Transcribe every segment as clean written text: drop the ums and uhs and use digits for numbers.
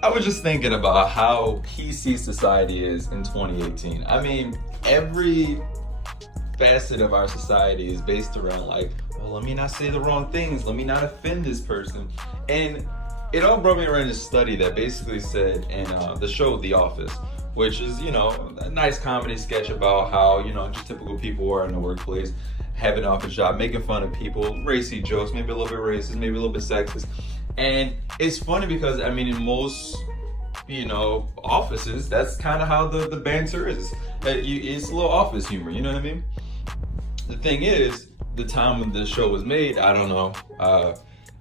I was just thinking about how PC society is in 2018. I mean, every facet of our society is based around like, well, let me not say the wrong things, let me not offend this person. And it all brought me around this study that basically said, in the show The Office, which is, you know, a nice comedy sketch about how, you know, just typical people are in the workplace, having an office job, making fun of people, racy jokes, maybe a little bit racist, maybe a little bit sexist. And it's funny because, I mean, in most, you know, offices, that's kind of how the banter is. It's a little office humor, you know what I mean? The thing is, the time when this show was made, I don't know,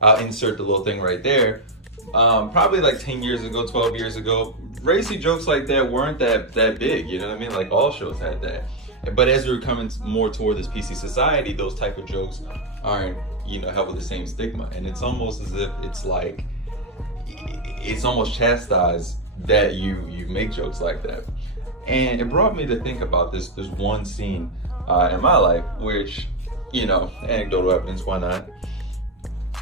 I'll insert the little thing right there. Probably like 10 years ago, 12 years ago, racy jokes like that weren't that big, you know what I mean? Like all shows had that. But as we're coming more toward this PC society, those type of jokes aren't, you know, held with the same stigma. And it's almost as if it's like, it's almost chastised that you make jokes like that. And it brought me to think about this one scene in my life, which, you know, anecdotal evidence, why not?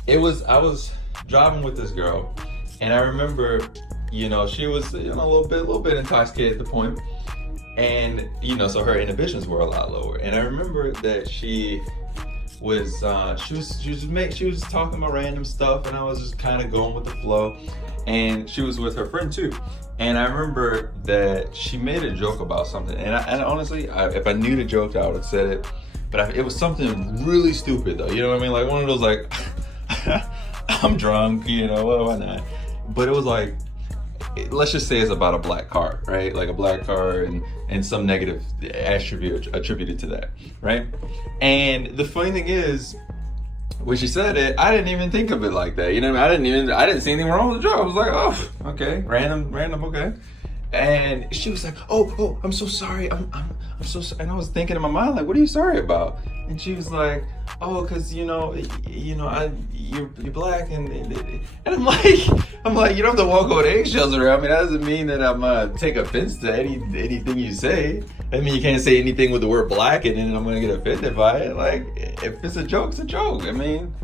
I was driving with this girl, and I remember, you know, she was, you know, a little bit intoxicated at the point, and, you know, so her inhibitions were a lot lower. And I remember that she was talking about random stuff, and I was just kind of going with the flow. And she was with her friend too. And I remember that she made a joke about something, and honestly, if I knew the joke, I would have said it. But it was something really stupid though. You know what I mean? Like one of those like, I'm drunk, you know, why not? But it was like, let's just say it's about a black car, right? Like a black car and some negative attribute attributed to that, right? And the funny thing is, when she said it, I didn't even think of it like that. You know what I mean? I didn't see anything wrong with the joke. I was like, oh, okay, random, okay. And she was like, oh, I'm so sorry. I'm so sorry. And I was thinking in my mind, like, what are you sorry about? And she was like, oh, because you're black, and I'm like, you don't have to walk on eggshells around me. That doesn't mean that I'm take offense to anything you say. I mean, you can't say anything with the word black in it and I'm gonna get offended by it. Like, if it's a joke, it's a joke. I mean,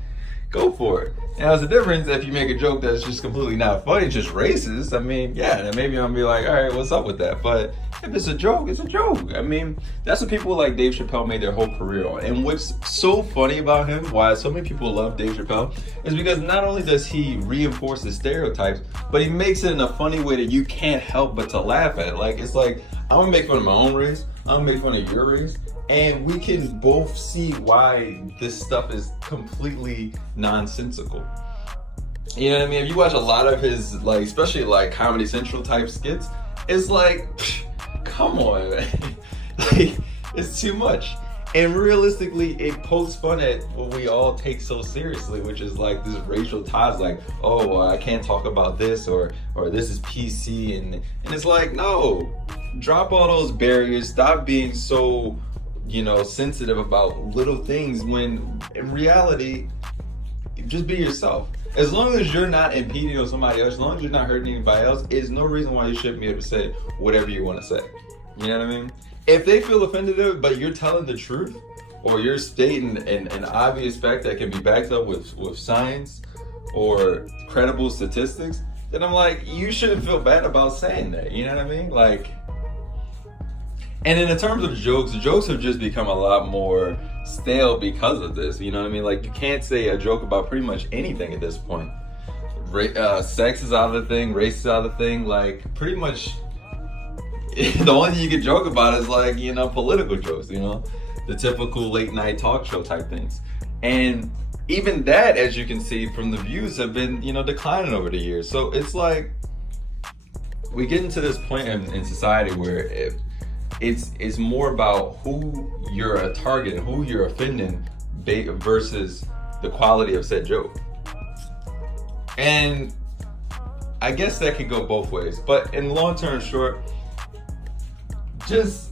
go for it. Now, there's a difference if you make a joke that's just completely not funny, just racist. I mean, yeah, then maybe I'm gonna be like, all right, what's up with that? But if it's a joke, it's a joke. I mean, that's what people like Dave Chappelle made their whole career on. And what's so funny about him, why so many people love Dave Chappelle, is because not only does he reinforce the stereotypes, but he makes it in a funny way that you can't help but to laugh at. Like, it's like, I'm gonna make fun of my own race, I'm gonna make fun of your race, and we can both see why this stuff is completely nonsensical. You know what I mean? If you watch a lot of his, like, especially like Comedy Central type skits, it's like, come on, man. Like, it's too much. And realistically, it pokes fun at what we all take so seriously, which is like this racial ties, like, oh, I can't talk about this, or this is PC, and it's like, no, drop all those barriers, stop being so, you know, sensitive about little things, when in reality, just be yourself. As long as you're not impeding on somebody else, as long as you're not hurting anybody else, there's no reason why you shouldn't be able to say whatever you want to say. You know what I mean? If they feel offended, but you're telling the truth, or you're stating an obvious fact that can be backed up with science or credible statistics, then I'm like, you shouldn't feel bad about saying that. You know what I mean? Like, and in terms of jokes have just become a lot more stale because of this. You know what I mean? Like, you can't say a joke about pretty much anything at this point. Sex is out of the thing, race is out of the thing. Like, pretty much the only thing you can joke about is, like, you know, political jokes, you know, the typical late night talk show type things. And even that, as you can see from the views, have been, you know, declining over the years. So it's like, we get into this point in society where it's more about who you're a target and who you're offending versus the quality of said joke. And I guess that could go both ways, but in long term short, just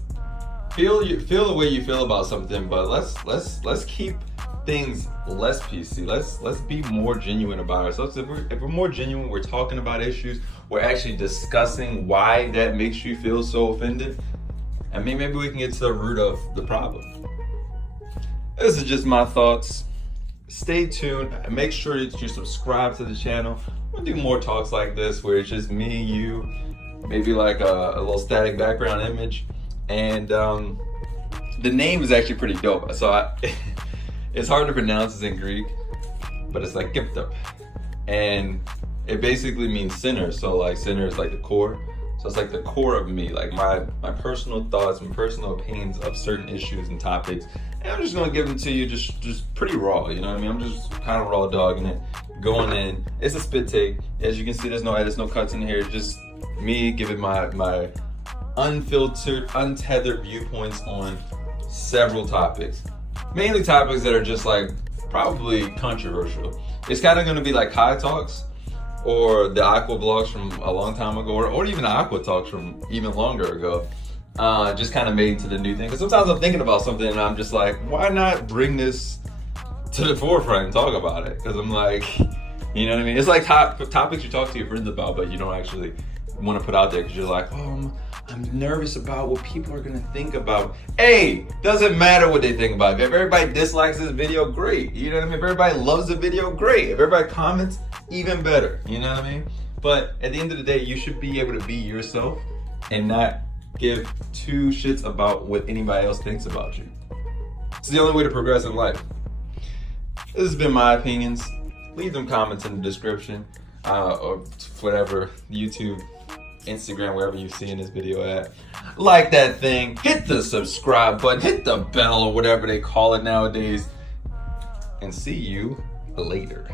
feel the way you feel about something, but let's keep things less PC. Let's be more genuine about ourselves. If we're more genuine, we're talking about issues, we're actually discussing why that makes you feel so offended. I mean, maybe we can get to the root of the problem. This is just my thoughts. stay tuned. Make sure that you subscribe to the channel. We'll do more talks like this where it's just me, you, maybe like a little static background image. And the name is actually pretty dope. So it's hard to pronounce, it's in Greek, but it's like Gipta. And it basically means center. So like center is like the core. So it's like the core of me, like my personal thoughts and personal opinions of certain issues and topics. And I'm just gonna give them to you just pretty raw, you know what I mean? I'm just kind of raw dogging it, going in. It's a spit take. As you can see, there's no edits, no cuts in here. Just me giving my unfiltered, untethered viewpoints on several topics. Mainly topics that are just like probably controversial. It's kind of gonna be like Kai Talks or the Aqua vlogs from a long time ago, or even the Aqua Talks from even longer ago. Just kind of made into the new thing. Because sometimes I'm thinking about something and I'm just like, why not bring this to the forefront and talk about it? Because I'm like, you know what I mean? It's like topics you talk to your friends about, but you don't actually want to put out there because you're like, oh, I'm nervous about what people are gonna think about. Hey, doesn't matter what they think about. If everybody dislikes this video, great. You know what I mean? If everybody loves the video, great. If everybody comments, even better. You know what I mean? But at the end of the day, you should be able to be yourself and not give two shits about what anybody else thinks about you. It's the only way to progress in life. This has been my opinions. Leave them comments in the description, or whatever, YouTube, Instagram, wherever you're seeing this video at. Like that thing, hit the subscribe button, hit the bell or whatever they call it nowadays, and see you later.